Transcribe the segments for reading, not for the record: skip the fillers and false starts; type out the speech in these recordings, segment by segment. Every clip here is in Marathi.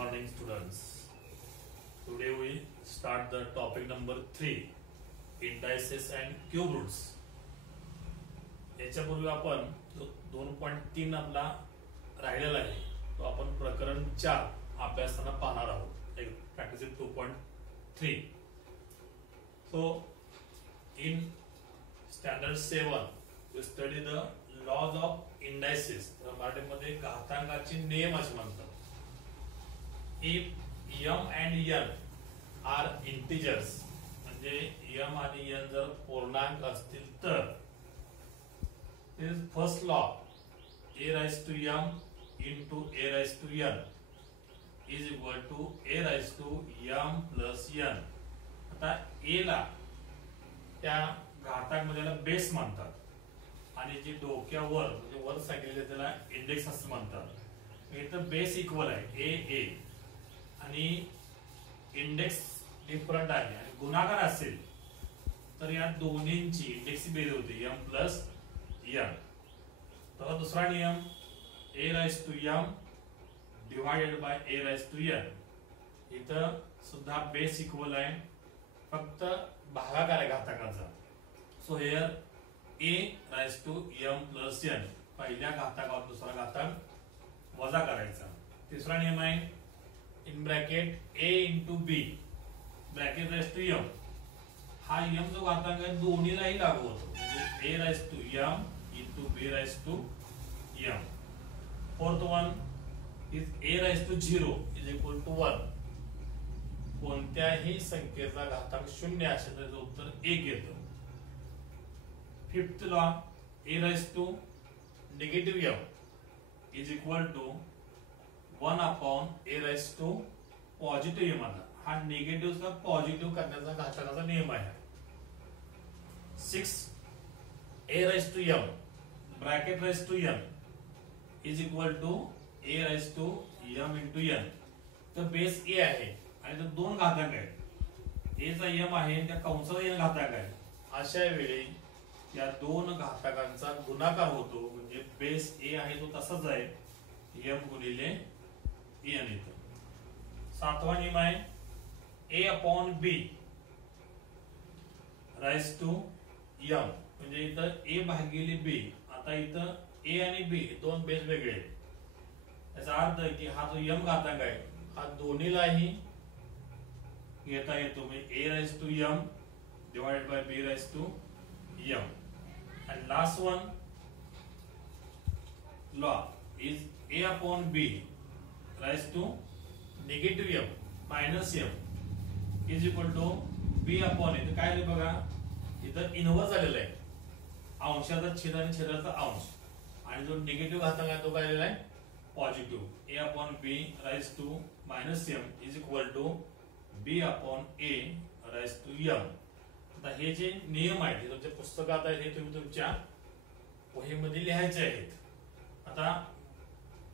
morning, students. Today we start the topic number 3, indices and cube roots. याच्यापूर्वी आपण 2.3 आपला राहिलेला आहे तो आपण प्रकरण 4 अभ्यासाना पाहणार आहोत. Practice 2.3. So in standard 7 we study the laws of indices. मराठीमध्ये घातांकाचे नियम असे म्हणतात. If m and n are integers, म्हणजे m आणि n जर पूर्णांक असतील तर this is first law, a raised to m into a raised to n is equal to a raised to m plus n. आता a ला त्या घातांकामध्ये बेस म्हणतात आणि जे डोक्यावर म्हणजे वर सांगितले त्याला इंडेक्स असं म्हणतात. इथं बेस इक्वल आहे a आणि इंडेक्स डिफरंट आहे आणि गुणाकार असेल तर या दोन्हींची इंडेक्सची बेरीज होते m प्लस n. तर दुसरा नियम a raise to m divided by a raise to n. इथं सुद्धा बेस इक्वल आहे, फक्त भागाकार आहे घातांकाचा. So here a raise to m plus n, पहिल्या घातांकावर दुसरा घातांक वजा करायचा. तिसरा नियम आहे in bracket a into b bracket raise to m. हा m जो घातांक आहे दोन्हीलाही लागू होतो, म्हणजे a raise to m into b raise to m. Fourth one is a raise to 0 is equal to 1. कोणत्याही संख्येचा घातांक शून्य असेल तर उत्तर 1 येतं. Fifth law a raise to negative m is equal to 1 upon a raise to positive m. हा निगेटिव्ह का पॉझिटिव्ह करण्याचा घातांकाचा नियम आहे. 6 a raise to m bracket raise to n is equal to a raise to m into n. तर बेस a आहे आणि तो दोन घातांक आहेत, a चा m आहे आणि त्या कंसाचा n घातांक आहे. अशा वेळी या दोन घातांकांचा गुणाकार होतो, म्हणजे बेस a आहे तो तसाच आहे m गुणिले n येतो. सातवा नियम आहे a upon b raise to m, म्हणजे इथं a भागिले b. आता इथं a आणि b दोन बेस वेगळे आहेत. याचा अर्थ आहे की हा जो m घातांक आहे हा दोन्हीलाही घेता येतो, म्हणजे a raise to m divided by b raise to m. And last one law is a upon b raised to negative m minus m is equal to b upon. इथं काय आहे बघा, इथं इनव्हर्स आलेला आहे, अंशाचा छेद आणि छेदाचा अंश, आणि जो निगेटिव्ह घातांक आहे तो काय आलेला आहे positive. a upon b raised to minus m is equal to b upon a raised to m. आता हे जे नियम आहेत तुमच्या पुस्तकात आहेत हे तुम्ही तुमच्या वहीमध्ये लिहायचे आहेत. आता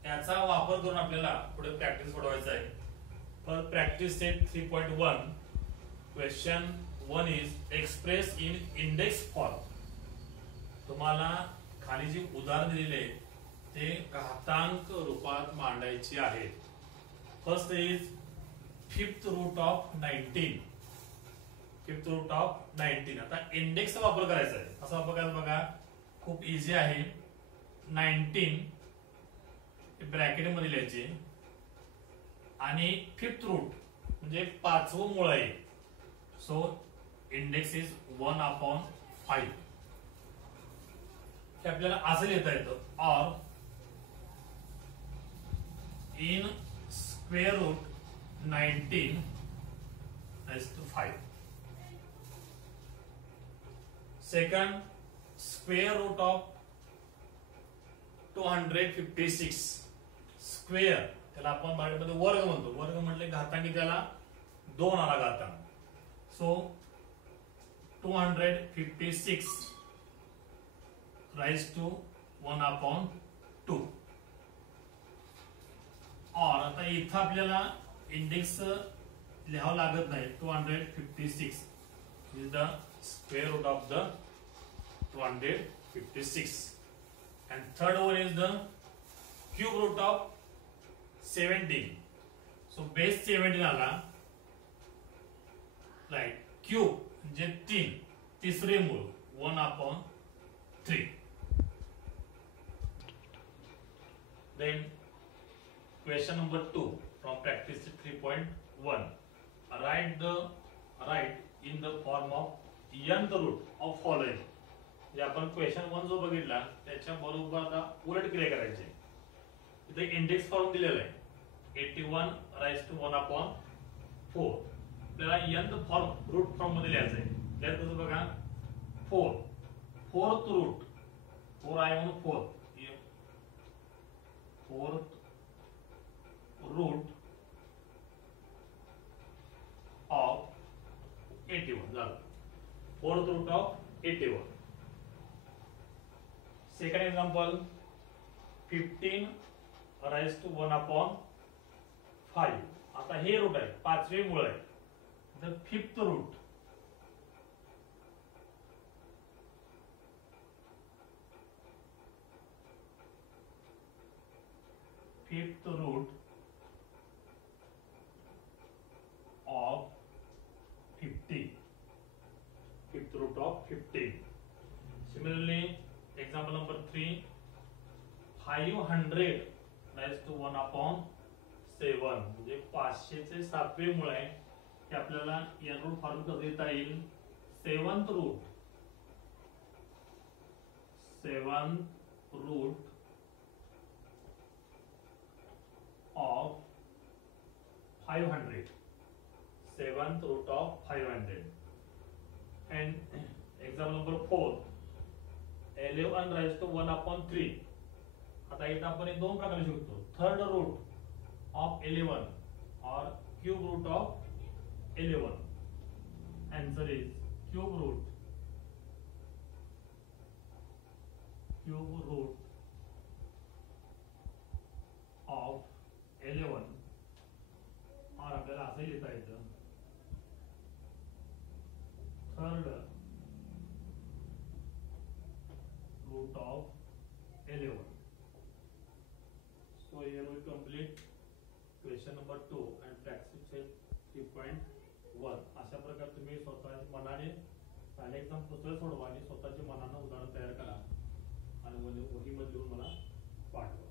याचा वापर करून आपल्याला पुढे प्रॅक्टिस सोडवायचा आहे. तर practice set 3.1 question 1 is express in index form. तुम्हाला खाली जी उदाहरण दिलेले ते घातांक रूपात मांडायची आहेत. First is fifth root of 19. Fifth root of 19. आता इंडेक्सचा वापर करायचा आहे. असा वापर करायचा बघा, खूप इझी आहे. 19 ब्रॅकेट मध्ये लिहायचे आणि फिफ्थ रूट म्हणजे पाचवं मूळ आहे. So index is 1 upon 5. हे आपल्याला असं लिहिता येतं, or in square root 19 raise to 5. Second square root of 256 square, त्याला आपण मराठीमध्ये वर्ग म्हणतो. वर्ग म्हटले घातांकी त्याला 2 आला घातांक. So 256 raise to 1 upon 2. और आता इथं आपल्याला इंडेक्स लिहावं लागत नाही. 256 is the square root of the 256. And third one is the cube root of 17. So base 17 आला. राईट. क्यूब म्हणजे 3, तिसरे मूळ 1/3. Then question number 2 from practice 3.1. Write in the form of nth root of following. जे आपण क्वेश्चन 1 जो बघितला त्याच्या बरोबर आता उलट क्रिया करायची. इथे इंडेक्स फॉर्म दिलेला आहे 81 राईज टू 1/4. आपल्याला nth फॉर्म रूट फॉर्म मध्ये लिहायचं आहे. त्यात कसं बघा 4 फोर्थ रूट 4 आहे म्हणून 4 फोर्थ रूट ऑफ 81 झालं. Fourth root of 81. Second example 15 raise to 1/5. आता हे रूट आहे, पाचवे मूळ आहे. The fifth root of 50. Fifth root of 15. Similarly, example number 3, 500 raised to 1/7. म्हणजे 500 चे 7वे मूळ आहे. ते आपल्याला या रूट फॉर्म कसं देता येईल. 7th root of 500. 7th root of 500. And example number 4, 11 raised to 1/3. आता इथं आपण एक दोन प्रकारे शिकतो. थर्ड रूट ऑफ 11 और cube root of 11. Answer is cube root of 11. और आपल्याला असं लिहिता येतं third root of 11. So here we complete question number 2 and practice 3.1. अशा प्रकारे तुम्ही स्वतः मनाने पहिले एक्झाम पुस्तक सोडवा आणि स्वतःच्या मनानं उदाहरण तयार करा आणि वहीमध्ये लिहून मला पाठवा.